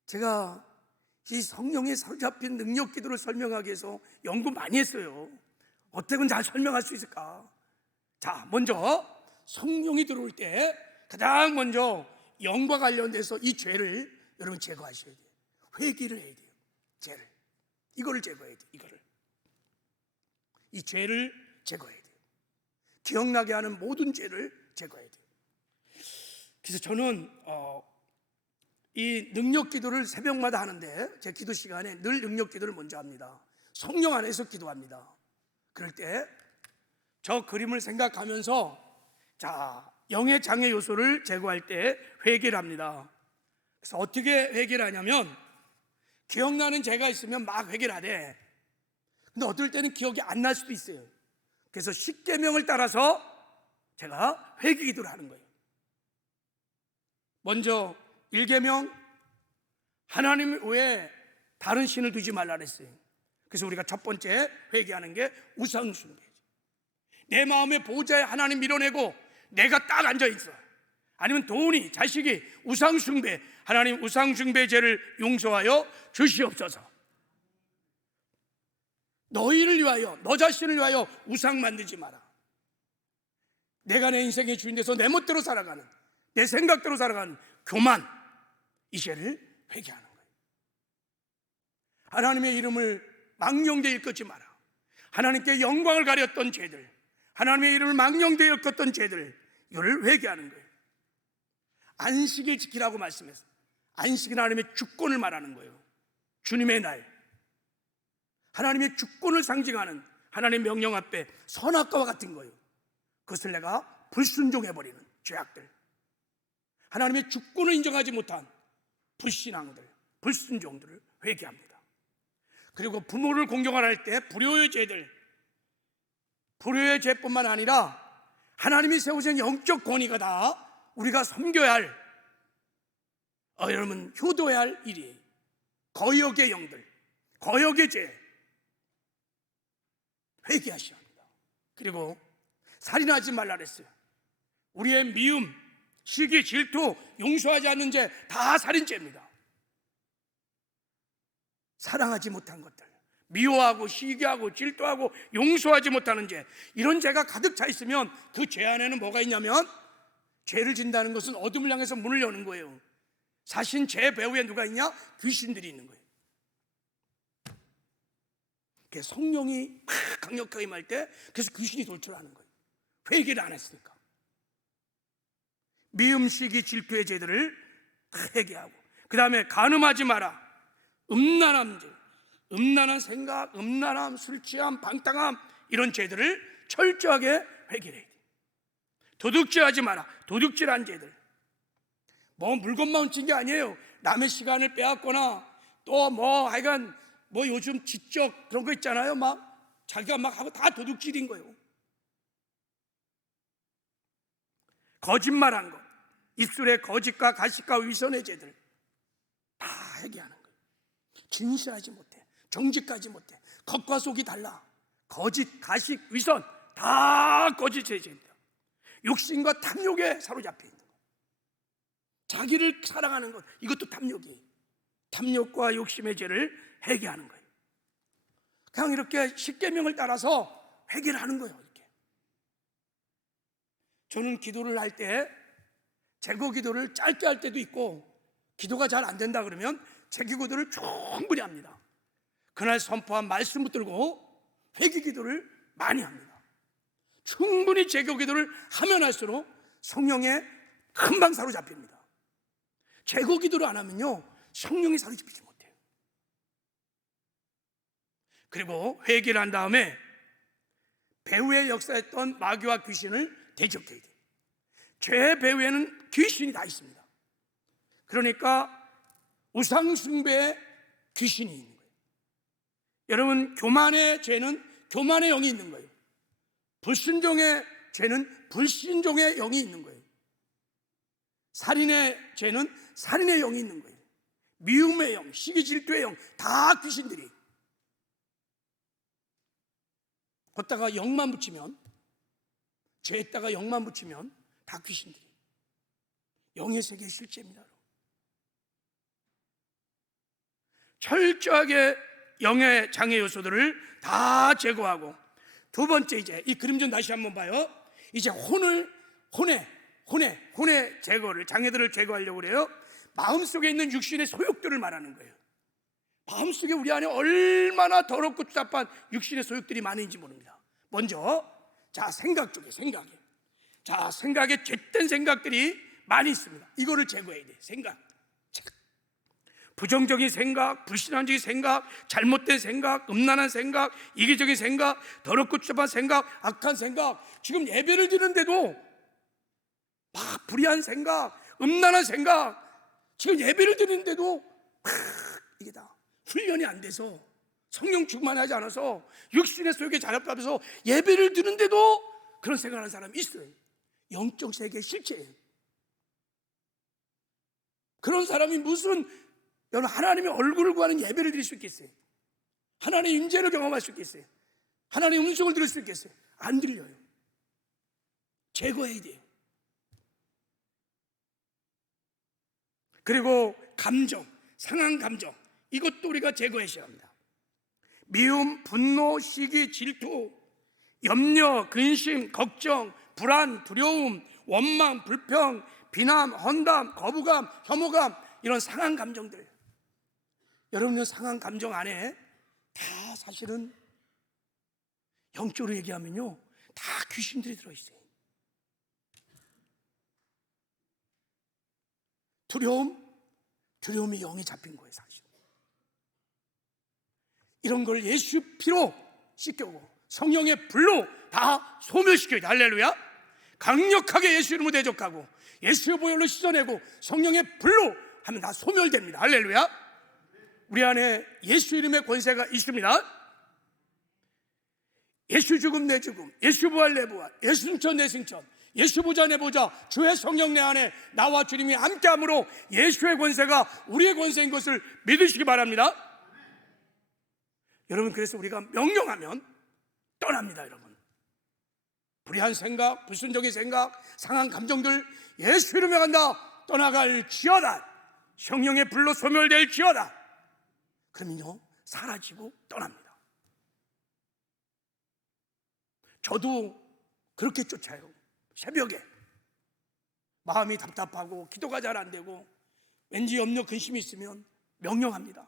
제가 이 성령에 사로잡힌 능력 기도를 설명하기 위해서 연구 많이 했어요. 어떻게 잘 설명할 수 있을까? 자, 먼저 성령이 들어올 때 가장 먼저 영과 관련돼서 이 죄를 여러분 제거하셔야 돼요. 회개를 해야 돼요. 죄를, 이거를 제거해야 돼요. 이 죄를 제거해야 돼요. 기억나게 하는 모든 죄를 제거해야 돼요. 그래서 저는 이 능력 기도를 새벽마다 하는데, 제 기도 시간에 늘 능력 기도를 먼저 합니다. 성령 안에서 기도합니다. 그럴 때 저 그림을 생각하면서 영의 장애 요소를 제거할 때 회개를 합니다. 그래서 어떻게 회개를 하냐면, 기억나는 죄가 있으면 막 회개를 하되, 근데 어떨 때는 기억이 안 날 수도 있어요. 그래서 십계명을 따라서 제가 회개 기도를 하는 거예요. 먼저 1계명, 하나님 외에 다른 신을 두지 말라 그랬어요. 그래서 우리가 첫 번째 회개하는 게 우상숭배죠. 내 마음의 보호자에 하나님 밀어내고 내가 딱 앉아있어. 아니면 돈이, 자식이 우상숭배, 하나님 우상숭배 죄를 용서하여 주시옵소서. 너희를 위하여, 너 자신을 위하여 우상 만들지 마라. 내가 내 인생의 주인 돼서 내 멋대로 살아가는, 내 생각대로 살아가는 교만, 이 죄를 회개하는 거예요. 하나님의 이름을 망령되이 일컫지 마라. 하나님께 영광을 가렸던 죄들, 하나님의 이름을 망령되이 일컫던 죄들, 이거를 회개하는 거예요. 안식일 지키라고 말씀했어요. 안식은 하나님의 주권을 말하는 거예요. 주님의 날, 하나님의 주권을 상징하는 하나님의 명령 앞에 선악과와 같은 거예요. 그것을 내가 불순종해버리는 죄악들, 하나님의 주권을 인정하지 못한 불신앙들, 불순종들을 회개합니다. 그리고 부모를 공경을 할 때 불효의 죄들, 불효의 죄뿐만 아니라 하나님이 세우신 영적 권위가 다 우리가 섬겨야 할, 여러분 효도해야 할 일이에요. 거역의 영들, 거역의 죄 회개하셔야 합니다. 그리고 살인하지 말라 그랬어요. 우리의 미움, 시기, 질투, 용서하지 않는 죄 다 살인죄입니다. 사랑하지 못한 것들, 미워하고 시기하고 질투하고 용서하지 못하는 죄, 이런 죄가 가득 차 있으면 그 죄 안에는 뭐가 있냐면, 죄를 진다는 것은 어둠을 향해서 문을 여는 거예요. 사신 죄 배후에 누가 있냐? 귀신들이 있는 거예요. 성령이 막 강력하게 임할 때, 그래서 귀신이 돌출하는 거예요. 회개를 안 했으니까. 미움, 시기, 질투의 죄들을 회개하고, 그 다음에 간음하지 마라. 음란함 죄, 음란한 생각, 음란함, 술 취함, 방탕함, 이런 죄들을 철저하게 회개해야 돼. 도둑질하지 마라. 도둑질한 죄들, 뭐 물건만 훔친 게 아니에요. 남의 시간을 빼앗거나 또 하여간 요즘 지적 그런 거 있잖아요. 막 자기가 막 하고 다 도둑질인 거예요. 거짓말한 것, 입술에 거짓과 가식과 위선의 죄들 다 회개하는 거예요. 진실하지 못해, 정직하지 못해, 겉과 속이 달라. 거짓, 가식, 위선 다 거짓의 죄입니다. 욕심과 탐욕에 사로잡혀 있는 것, 자기를 사랑하는 것, 이것도 탐욕이에요. 탐욕과 욕심의 죄를 회개하는 거예요. 그냥 이렇게 십계명을 따라서 회개를 하는 거예요. 이렇게. 저는 기도를 할 때 제거 기도를 짧게 할 때도 있고, 기도가 잘 안 된다 그러면 제거 기도를 충분히 합니다. 그날 선포한 말씀 붙들고 회개 기도를 많이 합니다. 충분히 제거 기도를 하면 할수록 성령에 금방 사로잡힙니다. 제거 기도를 안 하면요, 성령이 사로잡히지 못해요. 그리고 회개를 한 다음에 배후에 역사했던 마귀와 귀신을 대적해야 돼요. 죄의 배후에는 귀신이 다 있습니다. 그러니까 우상숭배에 귀신이 있는 거예요. 여러분, 교만의 죄는 교만의 영이 있는 거예요. 불순종의 죄는 불순종의 영이 있는 거예요. 살인의 죄는 살인의 영이 있는 거예요. 미움의 영, 시기, 질투의 영, 다 귀신들이. 걷다가 영만 붙이면, 죄에다가 영만 붙이면 다 귀신들이. 영의 세계의 실제입니다. 철저하게 영의 장애 요소들을 다 제거하고, 두 번째, 이제 이 그림 좀 다시 한번 봐요. 이제 혼에 혼의 제거를, 장애들을 제거하려고 그래요. 마음속에 있는 육신의 소욕들을 말하는 거예요. 마음속에 우리 안에 얼마나 더럽고 추잡한 육신의 소욕들이 많은지 모릅니다. 먼저 생각 쪽에 생각에 죄된 생각들이 많이 있습니다. 이거를 제거해야 돼. 생각, 부정적인 생각, 불신앙적인 생각, 잘못된 생각, 음란한 생각, 이기적인 생각, 더럽고 추잡한 생각, 악한 생각. 지금 예배를 드리는데도 막 불의한 생각, 음란한 생각, 지금 예배를 드리는데도 이게 다 훈련이 안 돼서, 성령 충만하지 않아서, 육신의 소욕에 자립하면서 예배를 드리는데도 그런 생각하는 사람이 있어요. 영적 세계의 실체예요. 그런 사람이 무슨 여러분 하나님의 얼굴을 구하는 예배를 드릴 수 있겠어요? 하나님의 임재를 경험할 수 있겠어요? 하나님의 음성을 들을 수 있겠어요? 안 들려요. 제거해야 돼요. 그리고 감정, 상한 감정, 이것도 우리가 제거해야 합니다. 미움, 분노, 시기, 질투, 염려, 근심, 걱정, 불안, 두려움, 원망, 불평, 비난, 헌담, 거부감, 혐오감, 이런 상한 감정들. 여러분의 상한 감정 안에 다 사실은 영적으로 얘기하면요, 다 귀신들이 들어있어요. 두려움이 영이 잡힌 거예요, 사실. 이런 걸 예수 피로 씻겨고 성령의 불로 다 소멸시켜야 돼. 할렐루야. 강력하게 예수 이름으로 대적하고 예수의 보혈로 씻어내고 성령의 불로 하면 다 소멸됩니다. 할렐루야. 우리 안에 예수 이름의 권세가 있습니다. 예수 죽음 내 죽음, 예수 부활 내 부활, 예수 승천 내 승천, 예수 보좌 내 보좌, 주의 성령 내 안에 나와 주님이 함께함으로 예수의 권세가 우리의 권세인 것을 믿으시기 바랍니다. 여러분, 그래서 우리가 명령하면 떠납니다. 여러분, 불의한 생각, 불순종의 생각, 상한 감정들 예수 이름에 간다. 떠나갈지어다. 성령의 불로 소멸될지어다. 그러면요, 사라지고 떠납니다. 저도 그렇게 쫓아요. 새벽에 마음이 답답하고 기도가 잘 안 되고 왠지 염려 근심이 있으면 명령합니다.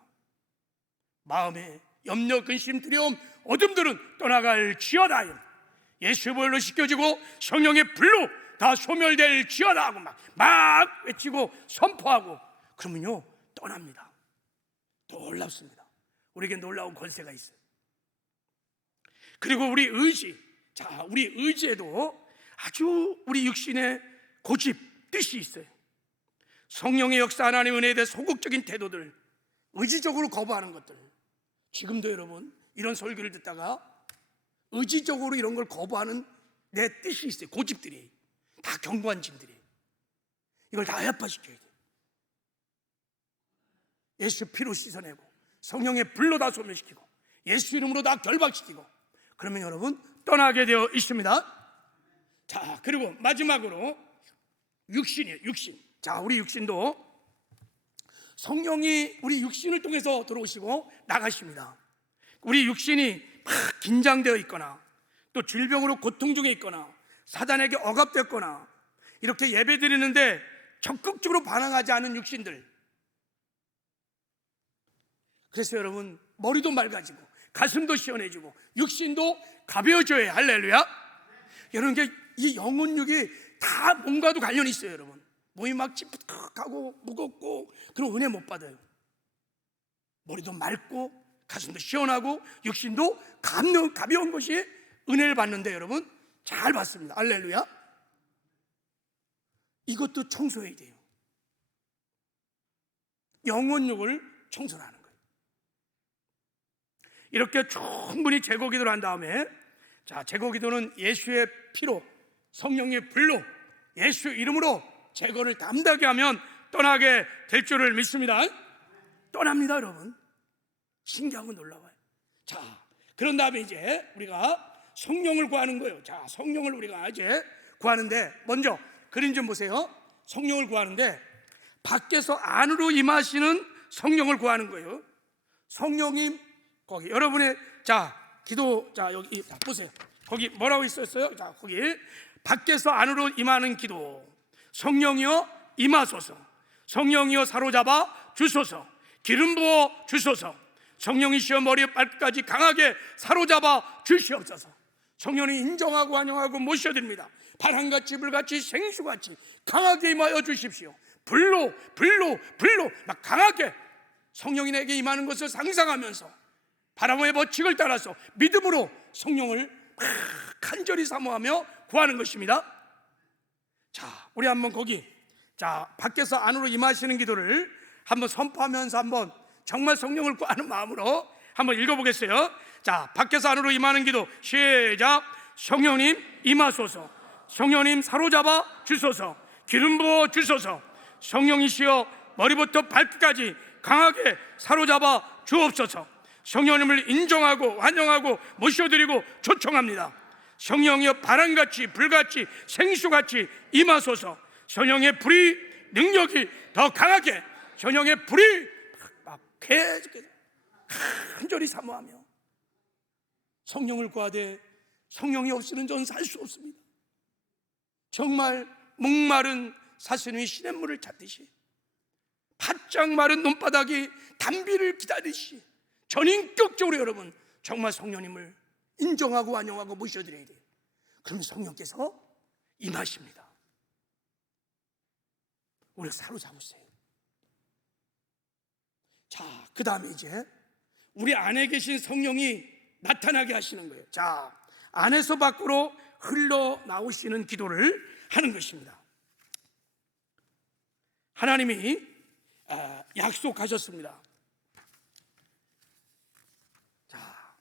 마음에 염려 근심 두려움 어둠들은 떠나갈지어다. 예수 보혈로 씻겨지고 성령의 불로 다 소멸될지어다 하고 막 외치고 선포하고 그러면요 떠납니다. 놀랍습니다. 우리에게 놀라운 권세가 있어요. 그리고 우리 의지, 우리 의지에도 아주 우리 육신의 고집, 뜻이 있어요. 성령의 역사, 하나님의 은혜에 대해 소극적인 태도들, 의지적으로 거부하는 것들. 지금도 여러분 이런 설교를 듣다가 의지적으로 이런 걸 거부하는 내 뜻이 있어요. 고집들이 다 견고한 짐들이. 이걸 다 해파시켜야 돼요. 예수 피로 씻어내고 성령의 불로 다 소멸시키고 예수 이름으로 다 결박시키고 그러면 여러분 떠나게 되어 있습니다. 자, 그리고 마지막으로 육신이에요. 육신. 자, 우리 육신도 성령이 우리 육신을 통해서 들어오시고 나가십니다. 우리 육신이 막 긴장되어 있거나 또 질병으로 고통 중에 있거나 사단에게 억압됐거나 이렇게 예배 드리는데 적극적으로 반항하지 않은 육신들. 그래서 여러분 머리도 맑아지고 가슴도 시원해지고 육신도 가벼워져야 해요. 할렐루야. 여러분 이 영혼육이 다 몸과도 관련이 있어요. 여러분 몸이 막 찌뿌덕하고 무겁고 그런 은혜 못 받아요. 머리도 맑고 가슴도 시원하고 육신도 가벼운 것이 은혜를 받는데 여러분 잘 받습니다. 할렐루야. 이것도 청소해야 돼요. 영혼육을 청소하는 거예요. 이렇게 충분히 제거 기도를 한 다음에 제거 기도는 예수의 피로 성령의 불로 예수 이름으로 제거를 담대하게 하면 떠나게 될 줄을 믿습니다. 떠납니다. 여러분 신기하고 놀라워요. 그런 다음에 이제 우리가 성령을 구하는 거예요. 성령을 우리가 이제 구하는데 먼저 그림 좀 보세요. 성령을 구하는데 밖에서 안으로 임하시는 성령을 구하는 거예요. 성령님 거기 여러분의 기도 여기 보세요. 거기 뭐라고 있었어요? 거기 밖에서 안으로 임하는 기도. 성령이여 임하소서. 성령이여 사로잡아 주소서. 기름 부어 주소서. 성령이시여 머리 발끝까지 강하게 사로잡아 주시옵소서. 성령이 인정하고 환영하고 모셔드립니다. 바람같이 불같이 생수같이 강하게 임하여 주십시오. 불로 막 강하게 성령이 내게 임하는 것을 상상하면서 바람의 법칙을 따라서 믿음으로 성령을 간절히 사모하며 구하는 것입니다. 자, 우리 한번 거기 밖에서 안으로 임하시는 기도를 한번 선포하면서 한번 정말 성령을 구하는 마음으로 한번 읽어보겠어요. 자, 밖에서 안으로 임하는 기도 시작. 성령님 임하소서. 성령님 사로잡아 주소서. 기름 부어 주소서. 성령이시여 머리부터 발끝까지 강하게 사로잡아 주옵소서. 성령님을 인정하고 환영하고 모셔드리고 초청합니다. 성령이여 바람같이 불같이 생수같이 임하소서. 성령의 불이 능력이 더 강하게 성령의 불이 막 간절히 사모하며 성령을 구하되 성령이 없이는 전 살 수 없습니다. 정말 목마른 사슴이 시냇물을 찾듯이 바짝 마른 논바닥이 단비를 기다리듯이 전인격적으로 여러분 정말 성령님을 인정하고 환영하고 모셔드려야 돼요. 그럼 성령께서 임하십니다. 우리가 사로잡으세요. 자, 그 다음에 이제 우리 안에 계신 성령이 나타나게 하시는 거예요. 자, 안에서 밖으로 흘러나오시는 기도를 하는 것입니다. 하나님이 약속하셨습니다. 자,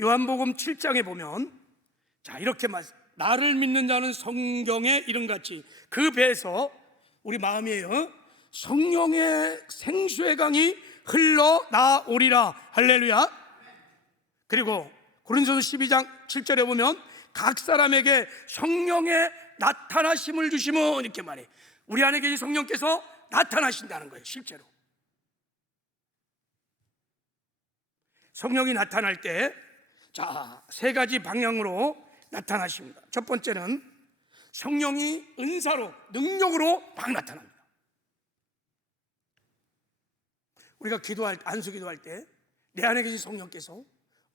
요한복음 7장에 보면 자, 이렇게 나를 믿는 자는 성경의 이름같이 그 배에서 우리 마음이에요. 성령의 생수의 강이 흘러나오리라. 할렐루야. 그리고 고린도서 12장 7절에 보면 각 사람에게 성령의 나타나심을 주시면 이렇게 말해. 우리 안에 계신 성령께서 나타나신다는 거예요. 실제로 성령이 나타날 때 세 가지 방향으로 나타나십니다. 첫 번째는 성령이 은사로 능력으로 막 나타납니다. 우리가 기도할 안수 기도할 때 내 안에 계신 성령께서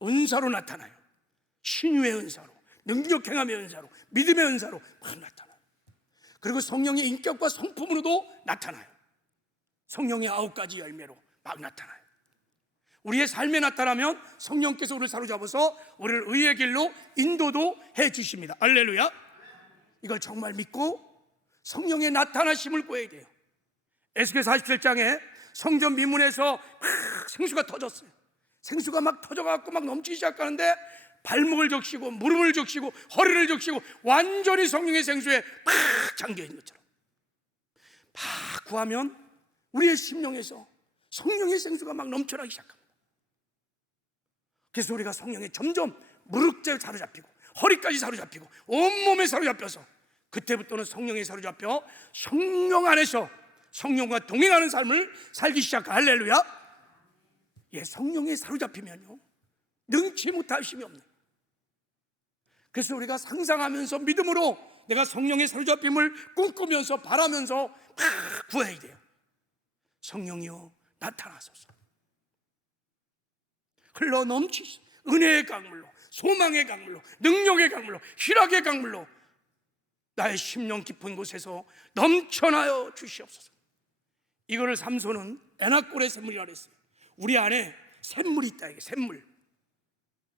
은사로 나타나요. 신유의 은사로, 능력 행함의 은사로, 믿음의 은사로 막 나타나요. 그리고 성령의 인격과 성품으로도 나타나요. 성령의 9가지 열매로 막 나타나요. 우리의 삶에 나타나면 성령께서 우리를 사로잡아서 우리를 의의 길로 인도도 해 주십니다. 할렐루야. 이걸 정말 믿고 성령의 나타나심을 구해야 돼요. 에스겔 47장에 성전 미문에서 생수가 터졌어요. 생수가 막 터져갖고 막 넘치기 시작하는데 발목을 적시고 무릎을 적시고 허리를 적시고 완전히 성령의 생수에 팍 잠겨있는 것처럼 팍 구하면 우리의 심령에서 성령의 생수가 막 넘쳐나기 시작합니다. 그래서 우리가 성령에 점점 무릎째 사로잡히고 허리까지 사로잡히고 온몸에 사로잡혀서 그때부터는 성령에 사로잡혀 성령 안에서 성령과 동행하는 삶을 살기 시작한 할렐루야. 예, 성령에 사로잡히면요 능치 못할 힘이 없는. 그래서 우리가 상상하면서 믿음으로 내가 성령의 사로잡힘을 꿈꾸면서 바라면서 막 구해야 돼요. 성령이여 나타나소서. 흘러 넘치시 은혜의 강물로, 소망의 강물로, 능력의 강물로, 희락의 강물로 나의 심령 깊은 곳에서 넘쳐나여 주시옵소서. 이거를 삼손은 에나꼴의 샘물이라고 했어요. 우리 안에 샘물이 있다. 이게 샘물.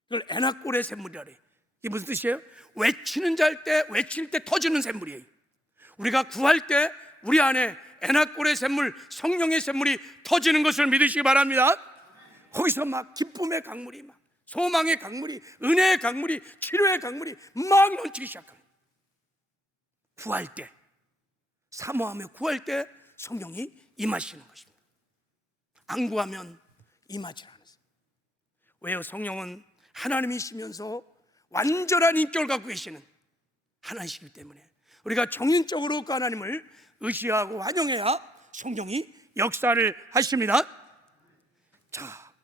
이걸 에나꼴의 샘물이라고 해요. 이게 무슨 뜻이에요? 외치는 자일 때, 외칠 때 터지는 샘물이에요. 우리가 구할 때 우리 안에 에나꼴의 샘물, 성령의 샘물이 터지는 것을 믿으시기 바랍니다. 거기서 막 기쁨의 강물이 막 소망의 강물이, 은혜의 강물이, 치료의 강물이 막 넘치기 시작합니다. 구할 때, 사모하며 구할 때 성령이 임하시는 것입니다. 안 구하면 임하지 않았어요. 왜요? 성령은 하나님이시면서 완전한 인격을 갖고 계시는 하나님이시기 때문에 우리가 정인적으로 그 하나님을 의지하고 환영해야 성령이 역사를 하십니다. 자,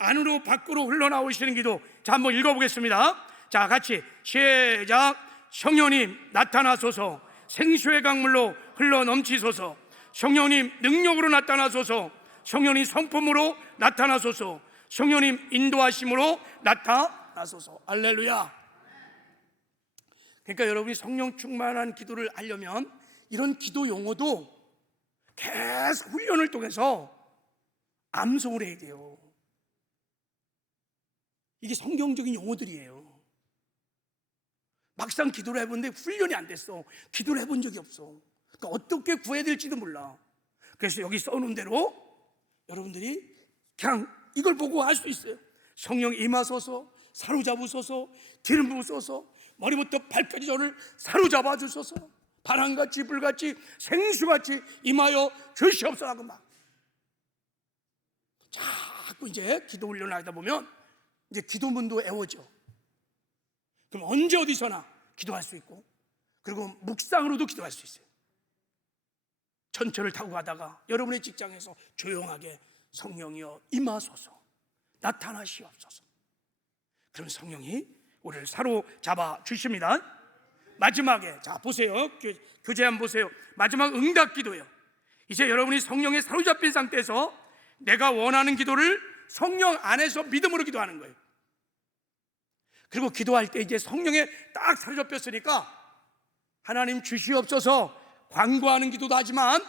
안으로 밖으로 흘러나오시는 기도. 자, 한번 읽어보겠습니다. 자, 같이 시작. 성령님 나타나소서. 생수의 강물로 흘러넘치소서. 성령님 능력으로 나타나소서. 성령님 성품으로 나타나소서. 성령님 인도하심으로 나타나소서. 할렐루야. 그러니까 여러분이 성령 충만한 기도를 하려면 이런 기도 용어도 계속 훈련을 통해서 암송을 해야 돼요. 이게 성경적인 용어들이에요. 막상 기도를 해보는데 훈련이 안 됐어. 기도를 해본 적이 없어. 그러니까 어떻게 구해야 될지도 몰라. 그래서 여기 써놓은 대로 여러분들이 그냥 이걸 보고 할 수 있어요. 성령 임하소서, 사로잡으소서, 기름 부으소서, 머리부터 발까지 저를 사로잡아 주소서, 바람같이 불같이 생수같이 임하여 주시옵소서 하고 막 자꾸 이제 기도 훈련을 하다 보면 이제 기도문도 애워져. 그럼 언제 어디서나 기도할 수 있고, 그리고 묵상으로도 기도할 수 있어요. 전철을 타고 가다가 여러분의 직장에서 조용하게 성령이여 임하소서, 나타나시옵소서. 그럼 성령이 우리를 사로잡아 주십니다. 마지막에 자 보세요. 교재 한번 보세요. 마지막 응답 기도예요. 이제 여러분이 성령에 사로잡힌 상태에서 내가 원하는 기도를 성령 안에서 믿음으로 기도하는 거예요. 그리고 기도할 때 이제 성령에 딱 사로잡혔으니까 하나님 주시옵소서 간구하는 기도도 하지만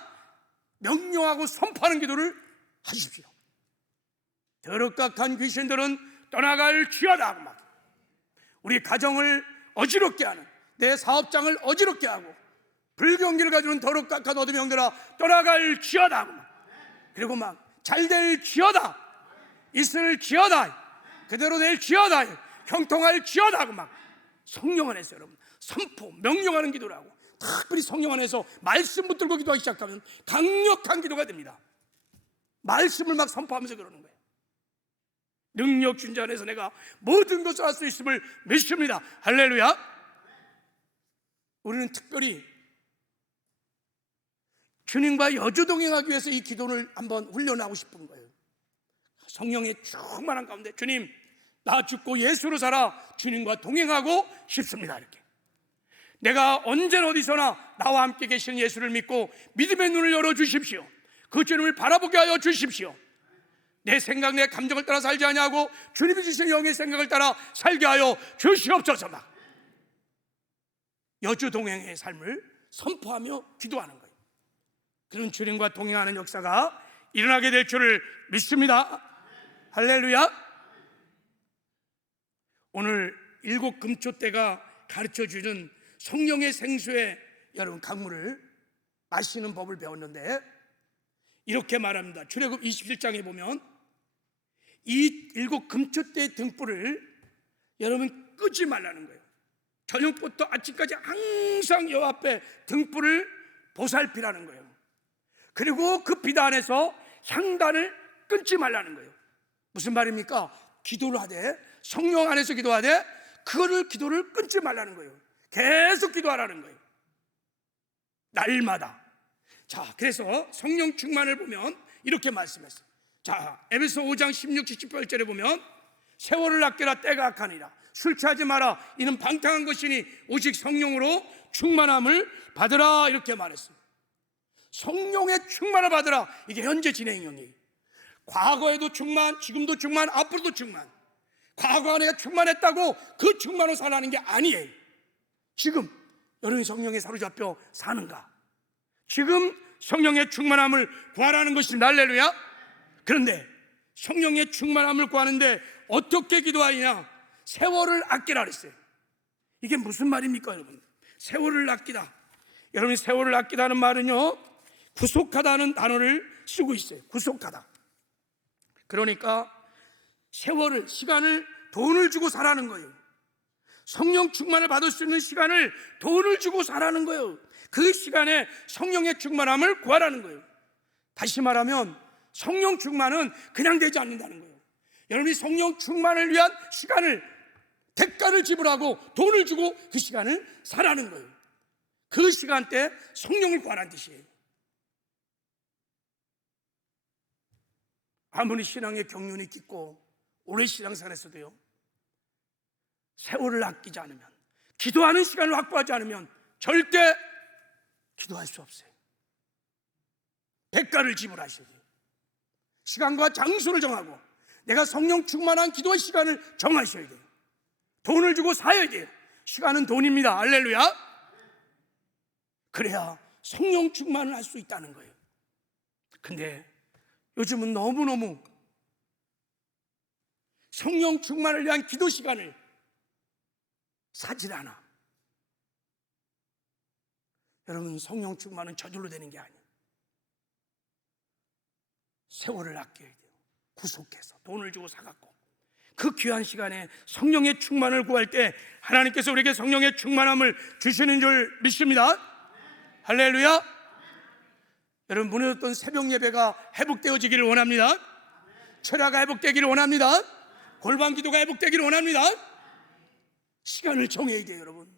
명령하고 선포하는 기도를 하십시오. 더럽각한 귀신들은 떠나갈지어다 하고 막 우리 가정을 어지럽게 하는, 내 사업장을 어지럽게 하고 불경기를 가지고는 더럽각한 어둠의 영들아 떠나갈지어다 하고 막, 그리고 막 잘될지어다, 있을지어다, 그대로 될지어다, 형통할지어다 하고 막 성령 안에서 여러분 선포, 명령하는 기도를 하고 특별히 성령 안에서 말씀 붙들고 기도하기 시작하면 강력한 기도가 됩니다. 말씀을 막 선포하면서 그러는 거예요. 능력 준 자 안에서 내가 모든 것을 할 수 있음을 믿습니다. 할렐루야. 우리는 특별히 주님과 여주동행하기 위해서 이 기도를 한번 훈련하고 싶은 거예요. 성령의 충만한 가운데 주님 나 죽고 예수로 살아 주님과 동행하고 싶습니다. 이렇게 내가 언제나 어디서나 나와 함께 계시는 예수를 믿고 믿음의 눈을 열어주십시오. 그 주님을 바라보게 하여 주십시오. 내 생각, 내 감정을 따라 살지 아니하고 주님이 주신 영의 생각을 따라 살게 하여 주시옵소서. 막 여주동행의 삶을 선포하며 기도하는 거예요. 그런 주님과 동행하는 역사가 일어나게 될 줄을 믿습니다. 할렐루야. 오늘 7 금초대가 가르쳐주는 성령의 생수의 여러분 강물을 마시는 법을 배웠는데 이렇게 말합니다. 출애굽 27장에 보면 이 7 금초대의 등불을 여러분 끄지 말라는 거예요. 저녁부터 아침까지 항상 여호와 앞에 등불을 보살피라는 거예요. 그리고 그 비단 안에서 향단을 끊지 말라는 거예요. 무슨 말입니까? 기도를 하되 성령 안에서 기도하되 그거를 기도를 끊지 말라는 거예요. 계속 기도하라는 거예요. 날마다. 자, 그래서 성령 충만을 보면 이렇게 말씀했어요. 자, 에베소 5장 16, 18절에 보면 세월을 아끼라 때가 악하니라. 술 취하지 마라. 이는 방탕한 것이니 오직 성령으로 충만함을 받으라. 이렇게 말했어요. 성령의 충만을 받으라. 이게 현재 진행형이에요. 과거에도 충만, 지금도 충만, 앞으로도 충만. 과거에 내가 충만했다고 그 충만으로 살아가는 게 아니에요. 지금 여러분이 성령에 사로잡혀 사는가? 지금 성령의 충만함을 구하라는 것입니다. 할렐루야. 그런데 성령의 충만함을 구하는데 어떻게 기도하느냐? 세월을 아끼라 그랬어요. 이게 무슨 말입니까 여러분? 세월을 아끼다. 여러분이 세월을 아끼다는 말은요 구속하다는 단어를 쓰고 있어요. 구속하다. 그러니까 세월을, 시간을 돈을 주고 사라는 거예요. 성령 충만을 받을 수 있는 시간을 돈을 주고 사라는 거예요. 그 시간에 성령의 충만함을 구하라는 거예요. 다시 말하면 성령 충만은 그냥 되지 않는다는 거예요. 여러분이 성령 충만을 위한 시간을, 대가를 지불하고 돈을 주고 그 시간을 사라는 거예요. 그 시간대에 성령을 구하라는 뜻이에요. 아무리 신앙의 경륜이 깊고 오래 신앙생활에서도요, 세월을 아끼지 않으면, 기도하는 시간을 확보하지 않으면 절대 기도할 수 없어요. 대가를 지불하셔야 돼요. 시간과 장소를 정하고 내가 성령 충만한 기도의 시간을 정하셔야 돼요. 돈을 주고 사야 돼요. 시간은 돈입니다. 할렐루야. 그래야 성령 충만을 할 수 있다는 거예요. 근데 요즘은 너무너무 성령 충만을 위한 기도 시간을 사질 않아. 여러분, 성령 충만은 저절로 되는 게 아니에요. 세월을 아껴야 돼요. 구속해서 돈을 주고 사갖고 그 귀한 시간에 성령의 충만을 구할 때 하나님께서 우리에게 성령의 충만함을 주시는 줄 믿습니다. 할렐루야. 여러분, 무너졌던 새벽 예배가 회복되어지기를 원합니다. 철야가 회복되기를 원합니다. 골방 기도가 회복되기를 원합니다. 시간을 정해야 돼요. 여러분,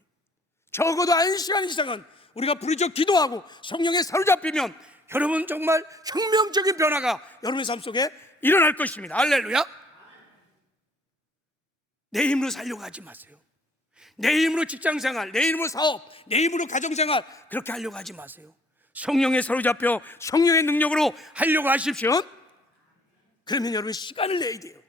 적어도 1시간 이상은 우리가 부르짖어 기도하고 성령에 사로잡히면 여러분 정말 혁명적인 변화가 여러분의 삶 속에 일어날 것입니다. 할렐루야. 내 힘으로 살려고 하지 마세요. 내 힘으로 직장생활, 내 힘으로 사업, 내 힘으로 가정생활 그렇게 하려고 하지 마세요. 성령에 사로잡혀 성령의 능력으로 하려고 하십시오. 그러면 여러분 시간을 내야 돼요.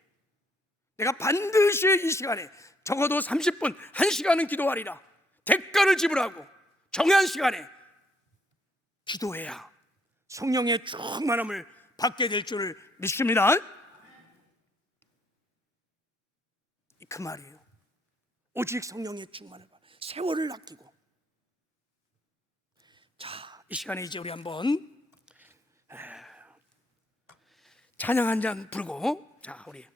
내가 반드시 이 시간에 적어도 30분, 1시간은 기도하리라. 대가를 지불하고 정한 시간에 기도해야 성령의 충만함을 받게 될 줄을 믿습니다. 그 말이에요. 오직 성령의 충만을 받아 세월을 아끼고. 자, 이 시간에 이제 우리 한번 찬양 한 장 부르고, 자, 우리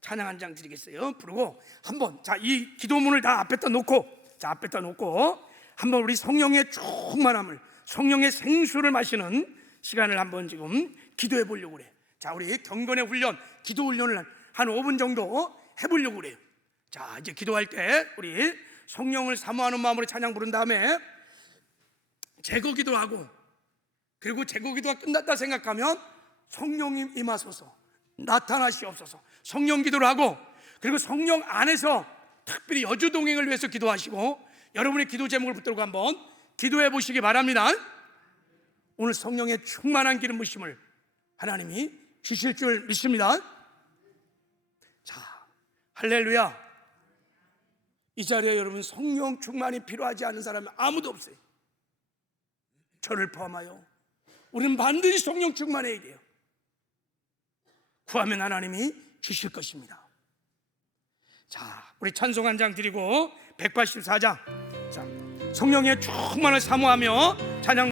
찬양 한 장 드리겠어요. 부르고 한번, 자, 이 기도문을 다 앞에다 놓고, 자, 앞에다 놓고 한번 우리 성령의 충만함을, 성령의 생수를 마시는 시간을 한번 지금 기도해 보려고 그래. 자, 우리 경건의 훈련, 기도 훈련을 한 5분 정도 해보려고 그래요. 자, 이제 기도할 때 우리 성령을 사모하는 마음으로 찬양 부른 다음에 제거 기도하고, 그리고 제거 기도가 끝났다 생각하면 성령님 임하소서, 나타나시옵소서, 성령 기도를 하고, 그리고 성령 안에서 특별히 여주 동행을 위해서 기도하시고 여러분의 기도 제목을 붙들고 한번 기도해 보시기 바랍니다. 오늘 성령의 충만한 기름 부심을 하나님이 주실 줄 믿습니다. 자, 할렐루야. 이 자리에 여러분 성령 충만이 필요하지 않은 사람은 아무도 없어요. 저를 포함하여 우리는 반드시 성령 충만해야 돼요. 구하면 하나님이 주실 것입니다. 자, 우리 찬송 한 장 드리고 184장, 자, 성령의 충만을 사모하며 찬양